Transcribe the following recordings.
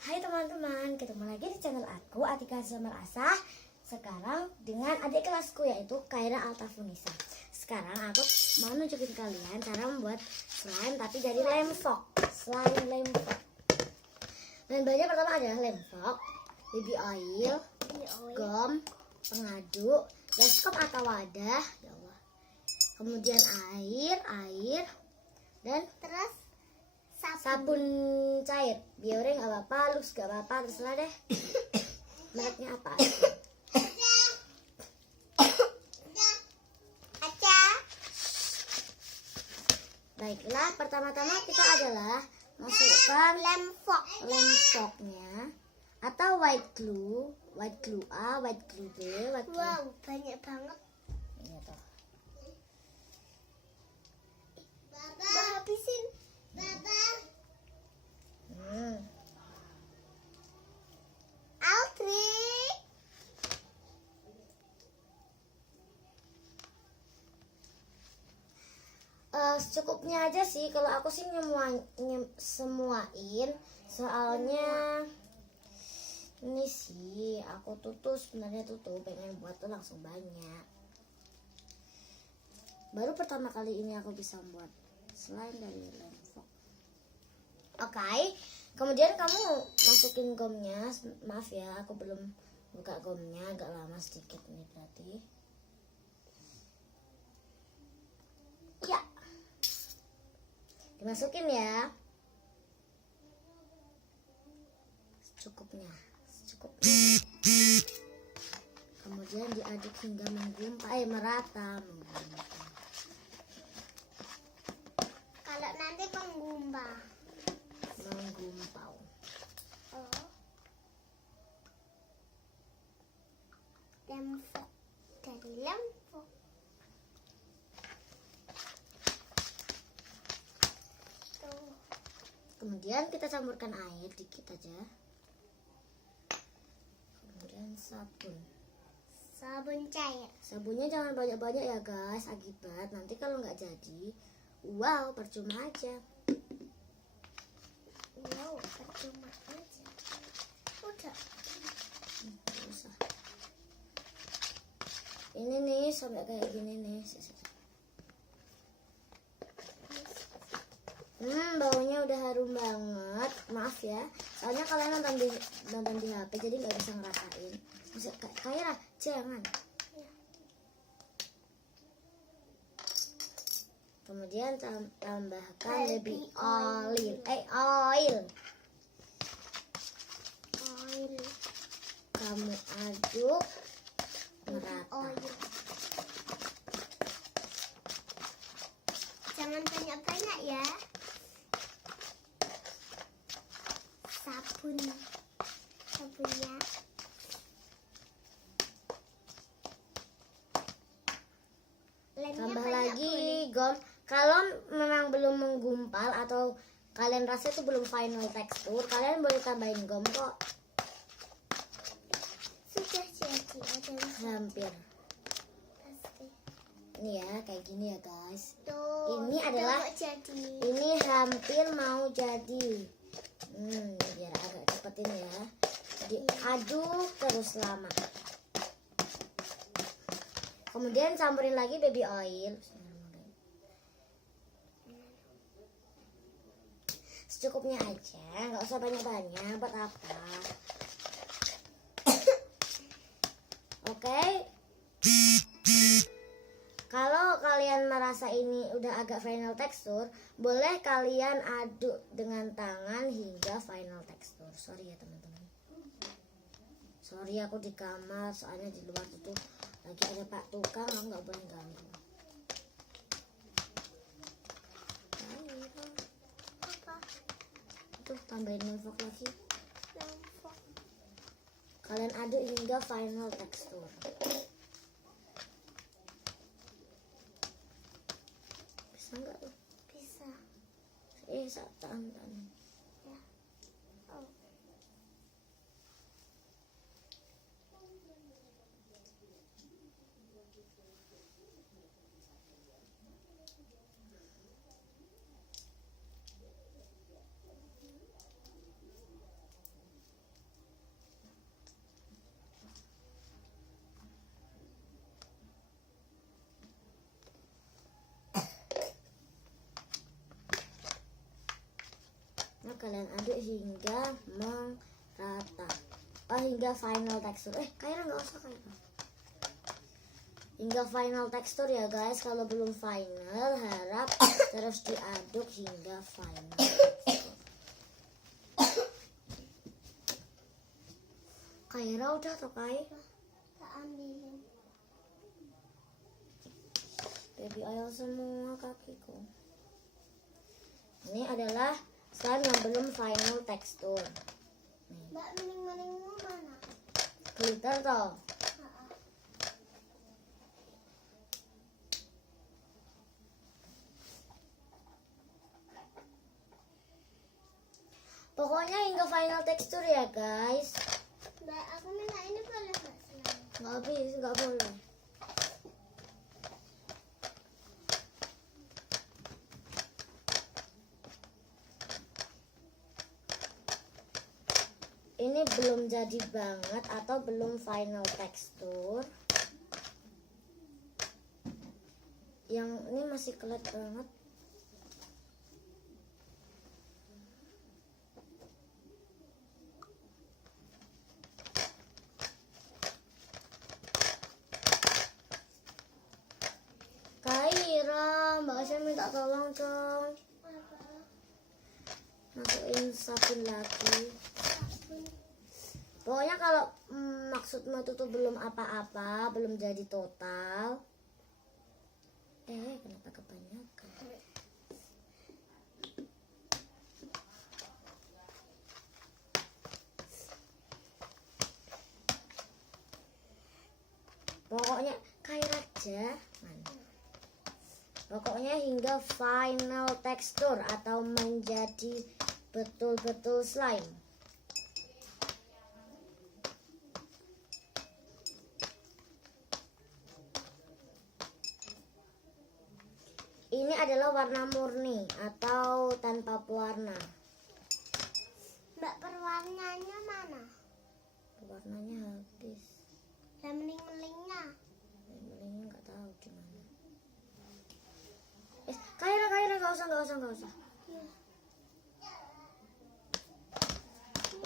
Hai teman-teman, ketemu lagi di channel aku Atika Zamar Asah. Sekarang dengan adik kelasku yaitu Kaira Altafunisa. Sekarang aku mau nunjukin kalian cara membuat slime tapi jadi lemfok. Slime lemfok. Bahan-bahannya pertama adalah lemfok, baby oil, gom, pengaduk, baskom atau wadah, ya Allah. Kemudian air dan Terus sabun cair. Biore nggak apa-apa, lux nggak apa-apa, terserah deh. Mereknya apa? aja. Baiklah, pertama-tama kita adalah masukkan lemfoknya atau white glue A, white glue B, white glue. Wow, banyak banget. Ini tuh. Udah habisin. Audrey. Secukupnya aja sih. Kalau aku sih semuain. Soalnya ini sih aku sebenarnya pengen buat tuh langsung banyak. Baru pertama kali ini aku bisa buat slime dari lemfok. Oke, kemudian kamu masukin gomnya. Maaf ya, aku belum buka gomnya, agak lama sedikit nih berarti. Ya, dimasukin ya, secukupnya. Kemudian diaduk hingga merata. Kalau nanti menggumpal. Oh. Lemfok dari lemfok. Tuh. Kemudian kita campurkan air dikit aja. Kemudian Sabun cair. Sabunnya jangan banyak-banyak ya guys, akibat nanti kalau nggak jadi, wow, percuma aja. Wow, percuma aja. Udah. Usah. Ini nih sampai kayak gini nih. Baunya udah harum banget. Maaf ya, soalnya kalian nonton di HP jadi nggak bisa ngerasain. Kayak jangan. Kemudian tambahkan baby oil. Kamu aduk merata. Jangan banyak-banyak ya. Sabunnya. Tambah lagi gom. Kalau memang belum menggumpal atau kalian rasa itu belum final tekstur, kalian boleh tambahin gom kok. Sudah jadi. Hampir. Pasti. Ini ya, kayak gini ya guys. Tuh, Ini adalah jadi. ini hampir mau jadi. Biar agak cepet ini ya. Diaduk terus lama. Kemudian campurin lagi baby oil. Secukupnya aja, nggak usah banyak-banyak. Buat apa? Oke. Kalau kalian merasa ini udah agak final tekstur, boleh kalian aduk dengan tangan hingga final tekstur. Sorry ya teman-teman. Sorry aku di kamar, soalnya di luar itu lagi ada Pak Tukang, aku nggak boleh ganggu. Tuh tambahin lemfok lagi. Kalian aduk hingga final tekstur. Bisa nggak tuh? Bisa. Tahan. Ya. Oh. kalian aduk hingga merata. Hingga final tekstur. Kaira nggak usah Kaira. Hingga final tekstur ya guys. Kalau belum final harap terus diaduk hingga final tekstur. Kaira udah atau Kai? Tak ambilin. Baby oil semua kakiku. Ini adalah slime yang belum final tekstur. Mbak mening-meningmu mana? Glitter toh. Pokoknya hingga final tekstur ya guys. Mbak, aku minta ini boleh nggak selama? Nggak habis, nggak boleh. Ini belum jadi banget atau belum final tekstur. Yang ini masih kelet banget. Kaira, Mbak Asya minta tolong dong. Apa? Masukin sabun lagi. Sabun. Pokoknya kalau maksudmu itu tuh belum apa-apa, belum jadi total. Kenapa kebanyakan? Pokoknya Kaira aja. Pokoknya hingga final tekstur atau menjadi betul-betul slime. Ini adalah warna murni atau tanpa pewarna. Mbak, perwarnanya mana? Warnanya habis. Dan mening-meningnya. Belinya nggak tahu di mana. Kaira nggak usah. Ya.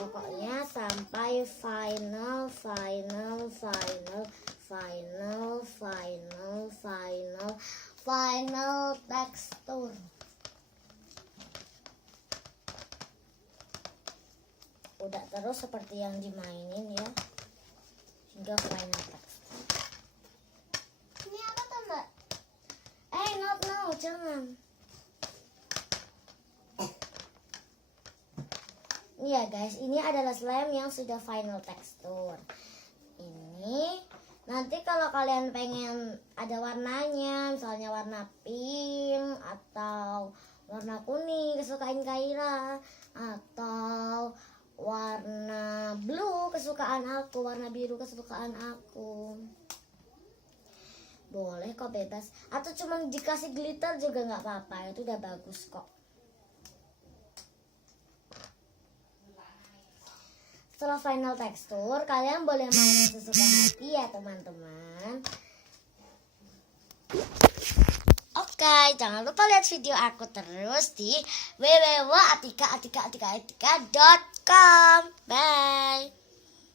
Pokoknya sampai final tekstur. Udah terus seperti yang dimainin ya. Hingga final tekstur. Ini apa tuh, Mbak? No, jangan. Ini ya guys, ini adalah slime yang sudah final tekstur. Ini nanti kalau kalian pengen ada warnanya, misalnya warna pink atau warna kuning kesukaan Kaira, atau warna blue kesukaan aku, warna biru kesukaan aku, boleh kok, bebas. Atau cuma dikasih glitter juga nggak apa-apa, itu udah bagus kok. Setelah final tekstur, kalian boleh main sesuka hati ya teman-teman. Oke, jangan lupa lihat video aku terus di www.atika.com.